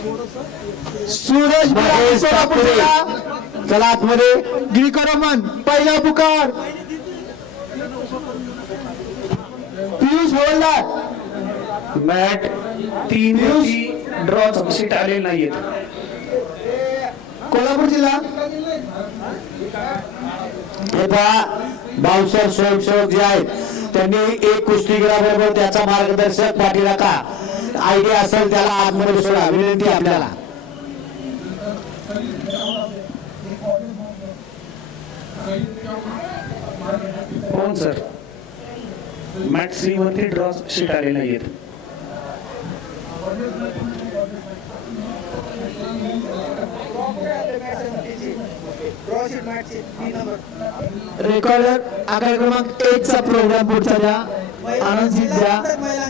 सूरज सोलापूर चला आतमध्ये. गिरीकरमन पहिला पुकार. पियुष हवलदार. मॅट तीन ड्रॉ सीट आले नाहीयेत. कोल्हापूर जिल्हा. हे पहा बाउन्सर स्वयंसेवक जे आहेत त्यांनी एक कुस्तीगिराबरोबर त्याचा मार्गदर्शक पाठीला का? आयडिया असेल त्याला आतमध्ये सोडा विनंती आपल्याला. सर? मॅट वरती ड्रॉ सीट आले नाहीयेत रेकॉर्डर आकडे क्रमांक एक चा प्रोग्राम पुढचा द्या. आनंद द्या.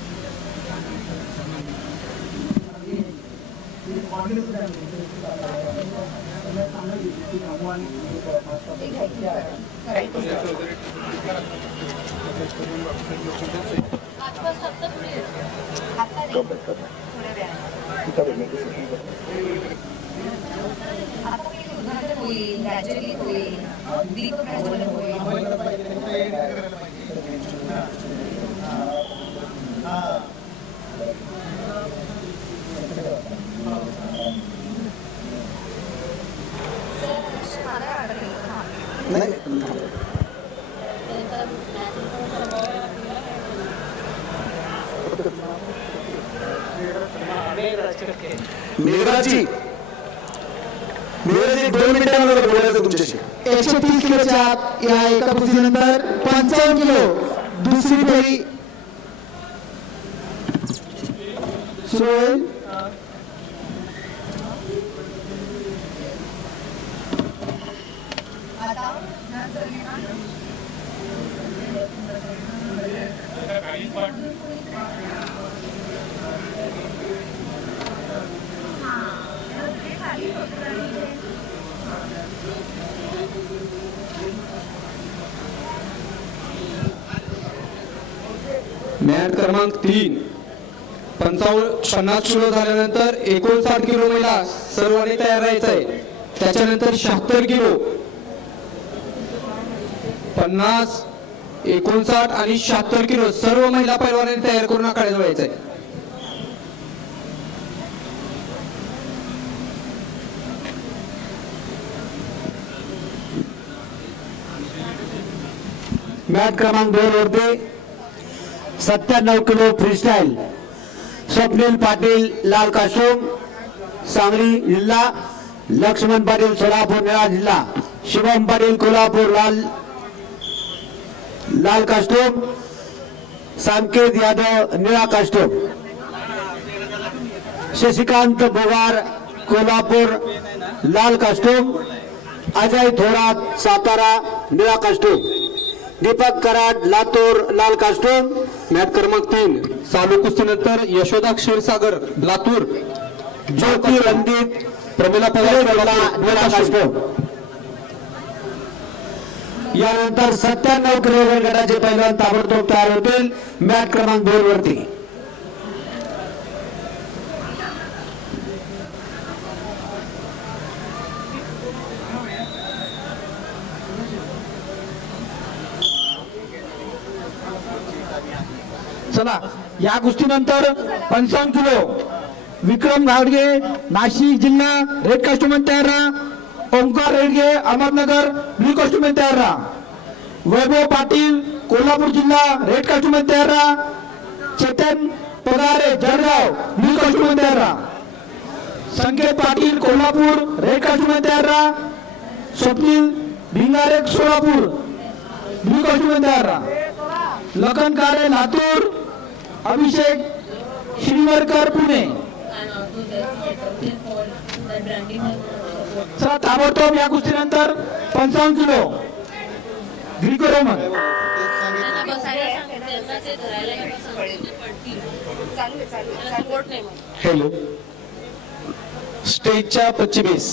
रेकॉर्डर होईल राज्यगीत होईल दीपप्रज्वलन होईल मेघराजी मेघराजी दोन मिनिटांमध्ये बोलायचं तुमच्याशी. एकशे तीस किलोच्या आत या एका कुस्तीनंतर पंचावन्न किलो. दुसरी फेरी सुरू होईल. मॅट क्रमांक तीन. पंचावन्न पन्नास किलो झाल्यानंतर एकोणसाठ किलो महिला सर्वांनी तयार राहायचं आहे त्याच्यानंतर शहात्तर किलो. पन्नास एकोणसाठ आणि शहात्तर किलो सर्व महिला पैलवानांनी तयार करून आखाड्यात व्हायचं आहे मॅट क्रमांक दोन वरती सत्त्याण्णव किलो फ्रीस्टाईल स्वप्नील पाटील लाल काशोम सांगली जिल्हा लक्ष्मण पाटील सोलापूर निळा जिल्हा शिवम पाटील कोल्हापूर लाल लाल कास्टोम संकेत यादव निळा कास्टोम शशिकांत बोवार कोल्हापूर लाल कास्टोम अजय थोरात सातारा निळा कास्टोम दीपक कराड लातूर लाल कास्टोम मॅट क्रमांक तीन चालू कुस्तीनंतर यशोदा क्षीरसागर लातूर. ज्योती रणदीप प्रमिला पवार निळा कास्टोम यानंतर सत्त्याण्णव किलो गटाचे पैलवान ताबडतोब तयार होतील. मॅट क्रमांक दोन वरती. चला या गोष्टीनंतर पंचावन्न किलो. विक्रम घाडगे नाशिक जिल्हा रेड कास्टमन तयार राहा. ओंकार रेडगे अहमदनगर ब्लू कॉस्ट्यूममध्ये तयार राहा. वैभव पाटील कोल्हापूर जिल्हा रेड कॉस्ट्यूममध्ये तयार राहा. चेतन पगारे जळगाव ब्लू कॉस्ट्यूममध्ये तयार राहा. संकेत पाटील कोल्हापूर रेड कॉस्ट्यूममध्ये तयार राहा. स्वप्नील भिंगारे सोलापूर ब्लू कॉस्ट्यूममध्ये तयार राहा. लखन काळे लातूर अभिषेक श्रीवरकर पुणे. चला ताबडतोब या कुस्तीनंतर पंचावन्न किलो. Greco Roman hello. स्टेजच्या पश्चिमेस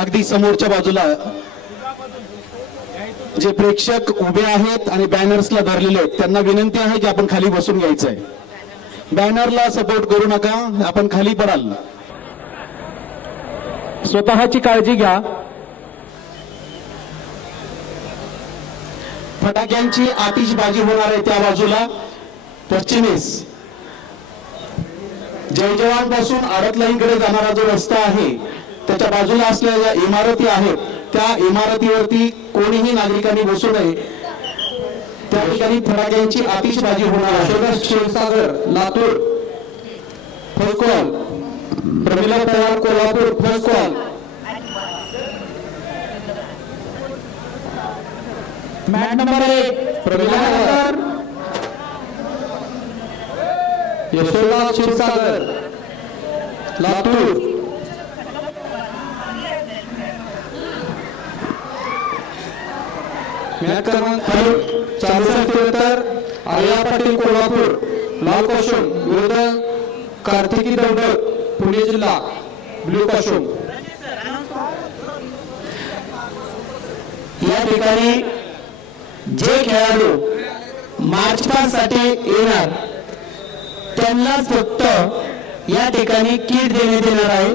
अगदी समोरच्या बाजूला जे प्रेक्षक उभे आहेत आणि बॅनर्सला धरलेले आहेत त्यांना विनंती आहे की आपण खाली बसून घ्यायचं आहे बॅनरला सपोर्ट करू नका आपण खाली पडाल. स्वतःची काळजी घ्या. फटाक्यांची आतिषबाजी होणार आहे त्या बाजूला. पश्चिमेस जय जवानपासून आडतलाईकडे जाणारा जो रस्ता आहे त्याच्या बाजूला असलेल्या ज्या इमारती आहेत त्या इमारतीवरती कोणीही नागरिकांनी बसू नये. त्या ठिकाणी फटाक्यांची आतिषबाजी होणार आहे. Yashoda Latur first Pramila Pawar Kolhapur first call. Match number एक प्रमिला पवार यशोदा क्षीरसागर, लातूर। मॅच क्रमांक चालू तर आर्या पाटील कोल्हापूर लाल कॉस्ट्युम विरुद्ध कार्तिकी दौडक। पुणे जिल्हा ब्ल्यू कॉस्ट्युम या ठिकाणी जे खेळाडू मार्च पाससाठी येणार त्यांनाच फक्त या ठिकाणी किट देण्यात येणार आहे.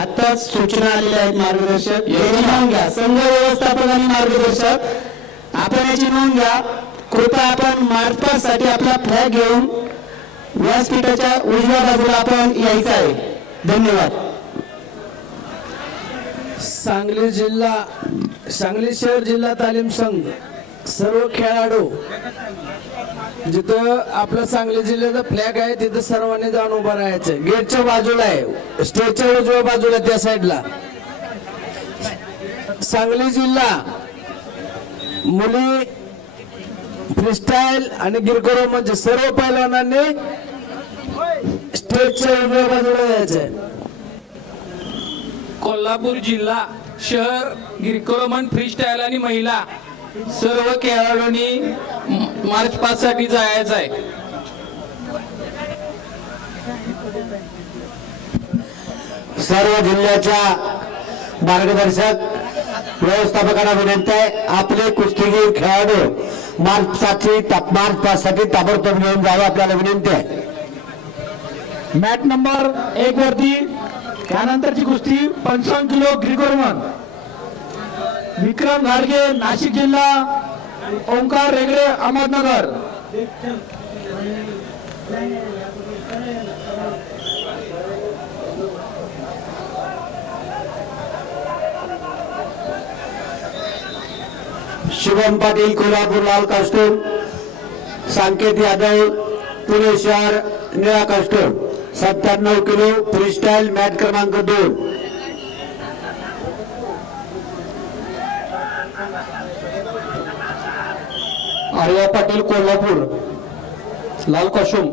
आताच सूचना आलेल्या आहेत मार्गदर्शक. नोंद घ्या. संघ व्यवस्थापक आणि मार्गदर्शक आपण याची नोंद घ्या. कृपया आपण मार्च पाससाठी आपला फ्लॅग घेऊन व्यासपीठाच्या उजव्या बाजूला आपण यायचं आहे. धन्यवाद. सांगली जिल्हा सांगली शहर जिल्हा तालीम संघ सर्व खेळाडू जिथं आपला सांगली जिल्ह्याचा फ्लॅग आहे तिथं सर्वांनी जाऊन उभं राहायचं गेटच्या बाजूला आहे. स्टेजच्या उजव्या बाजूला त्या साईडला. सांगली जिल्हा मुली फ्रीस्टाईल आणि गिरकोरो म्हणजे सर्व पैलवानांनी स्टेजच्या उजव्या बाजूला जायचंय कोल्हापूर जिल्हा शहर गिरकोरमन फ्रीस्टाईल आणि महिला सर्व खेळाडूंनी मार्च पाच साठी जायचं आहे. सर्व जिल्ह्याच्या मार्गदर्शक व्यवस्थापकांना विनंती आहे आपले कुस्तीगीर खेळाडू मार्च साठी मार्च पाच ताबडतोब घेऊन जावे आपल्याला विनंती आहे. मॅट नंबर एक वरती त्यानंतरची कुस्ती पंचावन्न किलो ग्रिगोरमन. विक्रम घाडगे नाशिक जिल्हा ओंकार रेगडे अहमदनगर. शुभम पाटील कोल्हापूर लाल कास्टूम सांकेत यादव पुणे शहर निळा कास्टूम सत्त्याण्णव किलो फ्रीस्टाईल मॅच क्रमांक दोन. आर्या पाटील कोल्हापूर. लाल कॉस्ट्युम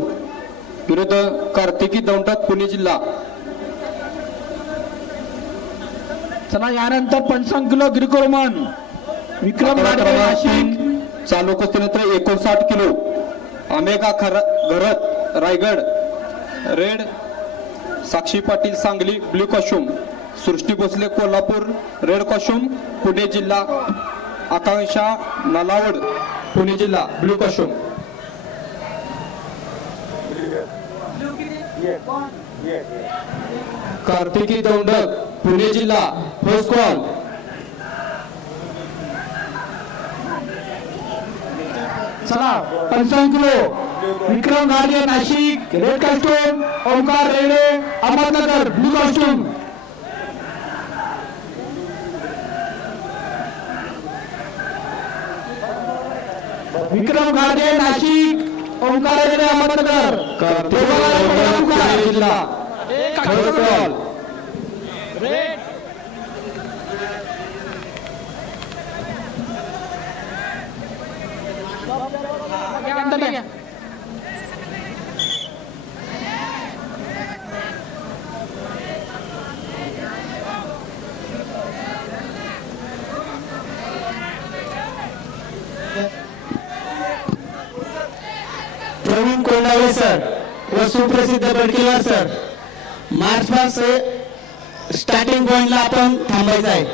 विरुद्ध कार्तिकी दौंडात पुणे जिल्हा. चला यानंतर पंचावन्न किलो ग्रिको विक्रम नाशिक. चालू कुस्तीनंतर एकोणसाठ किलो. अमेगा खर Gharat Raigad. Red Sakshi Patil Sangli blue costume. Srushti Bhosale Kolhapur. Red costume Pune जिल्हा. आकांक्षा नलावड पुणे जिल्हा ब्ल्यू कॉस्ट्युम. कार्तिकी दौंडक पुणे जिल्हा फर्स्ट कॉल. चला पंचावन्न kilo Vikram Gade Nashik red costume Omkar Rede Ahmednagar blue costume Vikram Gade Nashik Omkar Rede Ahmednagar Kartiki Daundak जिल्हा first call Pravin Kondawale sir व सुप्रसिद्ध Badkewar sir March pass starting पॉइंटला आपण थांबायचं आहे.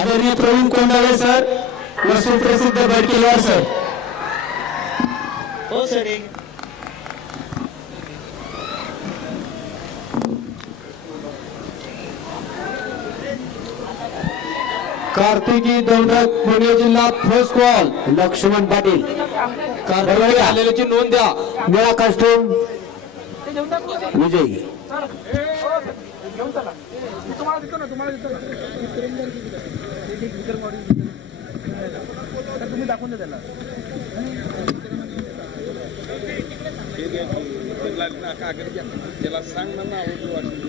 आदरणीय प्रवीण कोंडावळे सर सुप्रसिद्ध बडकिलवार सर हो सर कार्तिकी दौडक पुणे जिल्हा फर्स्ट कॉल लक्ष्मण पाटील. आलेल्याची नोंद द्या. मेळा कास्टूम विजयी. तुम्हाला कोणतं त्याला. त्याला सांग ना नाव